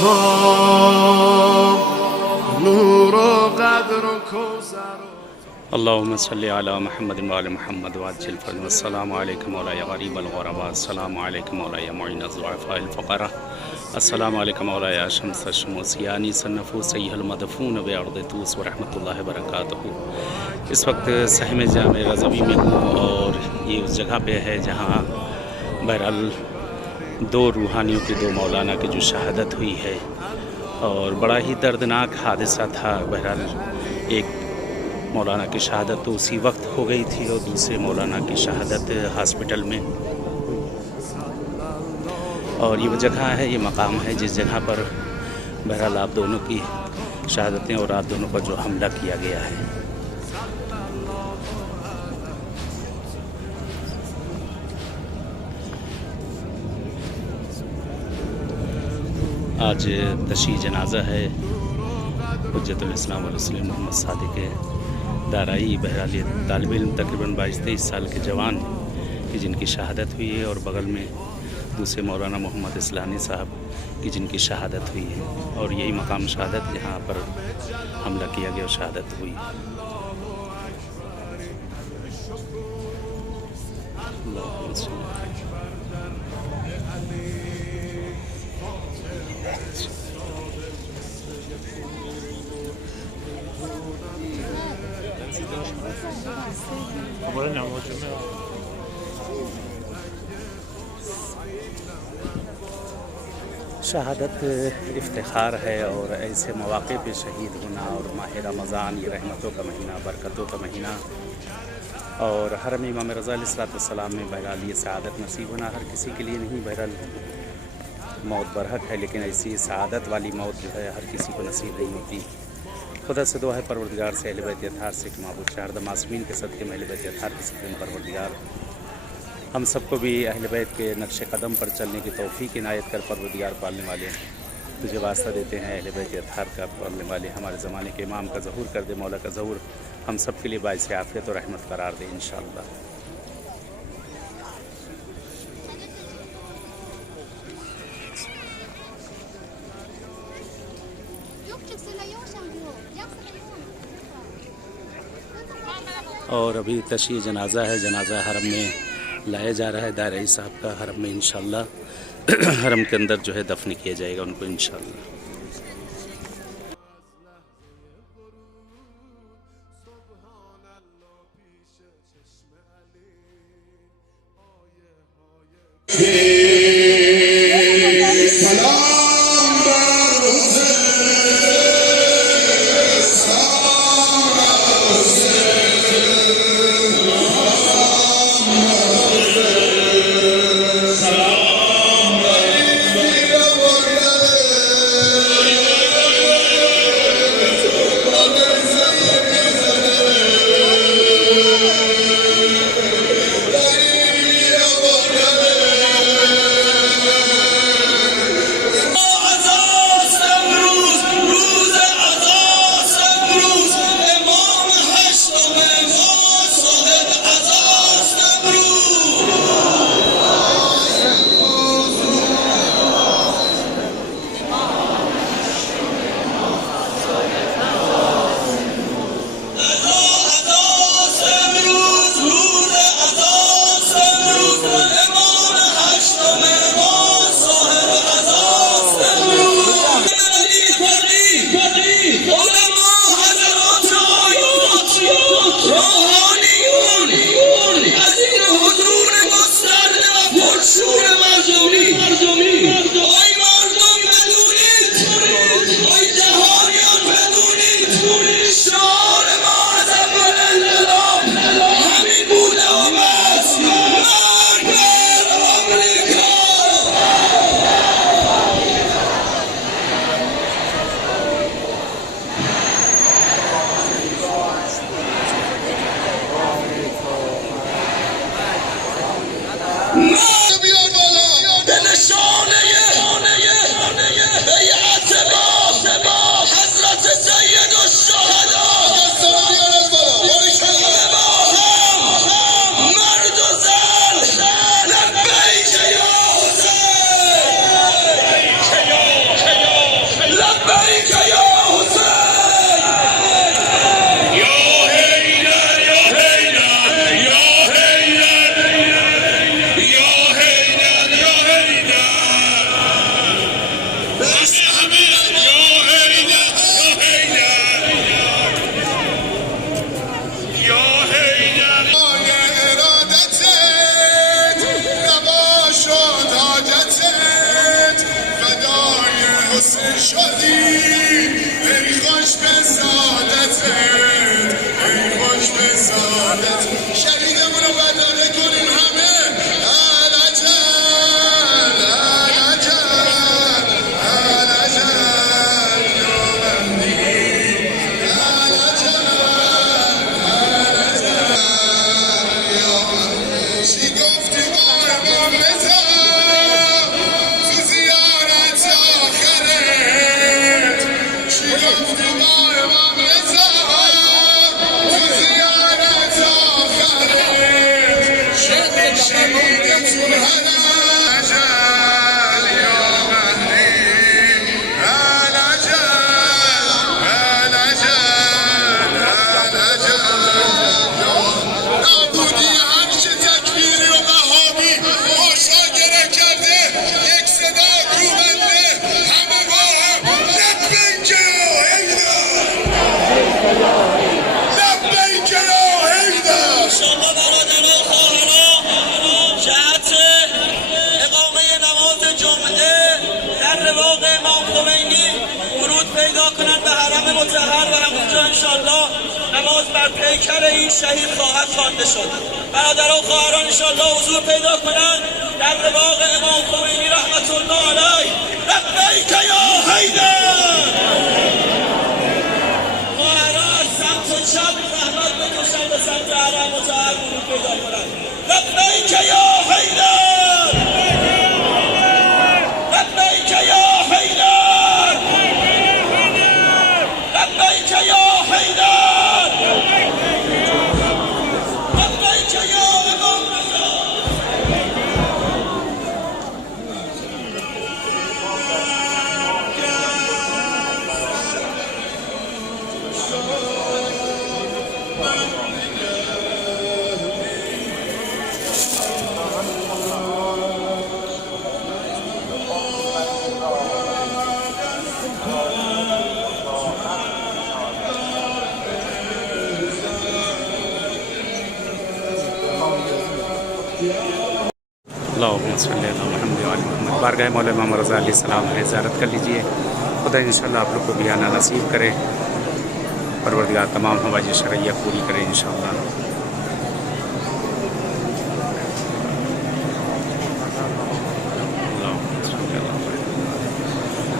ها نور و قدر و کوثر. اللهم صل على محمد وعلى محمد وعجل فرج. السلام علیکم مولاي غریب الغرباء. السلام علیکم مولاي معین الضعفاء الفقراء. السلام علیکم مولاي شمس الشموس یانس النفوس ایها المدفون بارض طوس ورحمۃ اللہ وبرکاتہ. اس وقت سہم جامع رضوی میں ہوں اور یہ اس جگہ پہ ہے جہاں بہرحال دو روحانیوں کے دو مولانا کی جو شہادت ہوئی ہے اور بڑا ہی دردناک حادثہ تھا. بہرحال ایک مولانا کی شہادت تو اسی وقت ہو گئی تھی اور دوسرے مولانا کی شہادت ہاسپٹل میں. اور یہ وہ جگہ ہے, یہ مقام ہے جس جگہ پر بہرحال آپ دونوں کی شہادتیں اور آپ دونوں پر جو حملہ کیا گیا ہے. آج تشییع جنازہ ہے حجت الاسلام والمسلمین محمد صادق دارائی. بہرحال یہ طالب علم تقریباً 22-23 سال کے جوان کی جن کی شہادت ہوئی ہے اور بغل میں دوسرے مولانا محمد اسلانی صاحب کی جن کی شہادت ہوئی ہے اور یہی مقام شہادت جہاں پر حملہ کیا گیا اور شہادت ہوئی. شہادت افتخار ہے اور ایسے مواقع پہ شہید ہونا اور ماہ رمضان یہ رحمتوں کا مہینہ, برکتوں کا مہینہ اور حرم امام رضا علیہ السلام میں بہرحال یہ سعادت نصیب ہونا ہر کسی کے لیے نہیں. بہرحال موت برحق ہے لیکن ایسی سعادت والی موت جو ہے ہر کسی کو نصیب نہیں ہوتی. خدا سے دعا ہے پروردگار سے, اہل بیت اطہار سے کہ معبود شہر معصومین کے صدقے میں اہل بیت اطہار کے صدقے میں پروردگار ہم سب کو بھی اہل بیت کے نقش قدم پر چلنے کی توفیق عنایت کر. پروردگار پالنے والے تجھے واسطہ دیتے ہیں اہل بیت اطہار کا پالنے والے ہمارے زمانے کے امام کا ظہور کر دے. مولا کا ظہور ہم سب کے لیے باعث عافیت و رحمت قرار دے انشاءاللہ. اور ابھی تشییع جنازہ ہے, جنازہ حرم میں لایا جا رہا ہے. دارئی صاحب کا حرم میں انشاءاللہ حرم کے اندر جو ہے دفن کیا جائے گا ان کو انشاءاللہ. شهیدمون رو بداده کنیم همه. العجل العجل العجل یا مهدی العجل العجل یا مهدی. چی گفتی بارمان رضا تو زیارت آخرت؟ چی گفتی بارمان رضا تو زیارت آخرت؟ شهیدتون هلا العجل یا مهدی العجل العجل العجل. نابودی هرچه تکبیری و وهابی مشاجره کرده، یک صدا کوبنده همه با هم لبیک یا حیدر لبیک یا حیدر. انشاءالله برادران و خواهران جهت اقامه نماز جمعه در رواق امام خمینی ورود پیدا کنند به حرم مطهر و همونجا انشاءالله نماز بر پیکر این شهید خواهد خوانده شد. برادران و خواهران انشاءالله حضور پیدا کنند در رواق امام خمینی رحمت الله علیه. لبیک یا حیدر. خواهران از سمت چپ زحمت بکشند به سمت حرم مطهر ورود پیدا کنند. لبیک یا حیدر لبیک یا حیدر لبیک یا حیدر لبیک یا امام رضا. अल्लाहुम्मा सल्ली अला मुहम्मद व आले मुहम्मद। बारगाह मौला इमाम रज़ा अलैहि सलाम है ज़ियारत कर लीजिए। खुदा इंशाअल्लाह आप लोग को भी आना नसीब करे, परवरदिगार तमाम हवाइज शरइया पूरी करे इंशाअल्लाह।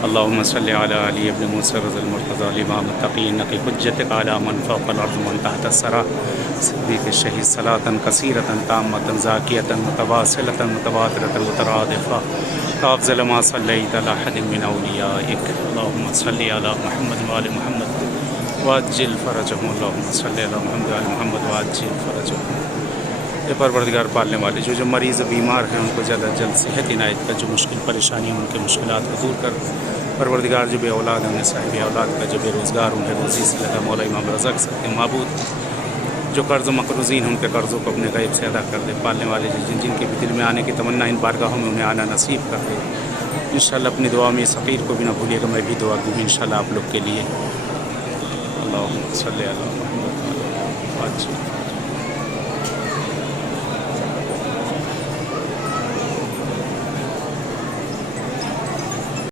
अल्लाहुम्मा सल्ली अला अली इब्न मूसा रज़ल मुर्तज़ा इमाम तक़ी नक़ी हुज्जतिक अला मन फ़ौक़ल अर्ज़ मन तहत सरा सिद्दीक़ शहीद सलातन कसीरतन ताम्मतन ज़ाकियतन मुतवासिलतन मुतवातिरतन मुतरादिफ़ा अफ़ज़ल मा सल्लैत अला अहदिन मिन औलियाइक। अल्लाहुम्मा सल्ली अला मुहम्मद व आले मुहम्मद वअज्जिल फ़रजहुम। अल्लाहुम्मा सल्ली अला मुहम्मद व आले मुहम्मद वअज्जिल फ़रजहुम। ये परवरदिगार पालने वाले जो मरीज़ बीमार हैं उनको ज़्यादा जल्द सेहत इनायत का, जो मुश्किल परेशानी उनके मुश्किलात को दूर कर। परवरदिगार जो बे औलाद हैं उन्हें साहिब औलाद का, जो बेरोज़गार उन्हें रोज़ी से लगा मौला इमाम रज़ा सकते माबूद। जो कर्ज़ मक़रूज़ीन उनके कर्ज़ों को अपने ग़ैब से अदा कर दे। पालने वाले जिनके भी दिल में आने की तमन्ना इन बारगाहों में उन्हें आना नसीब कर दे इंशाअल्लाह। अपनी दुआ में इस फ़कीर को भी ना भूलिएगा, मैं भी दुआ दूँ इंशाअल्लाह आप लोग के लिए। अल्लाहुम्मा सल्ली अला मुहम्मद।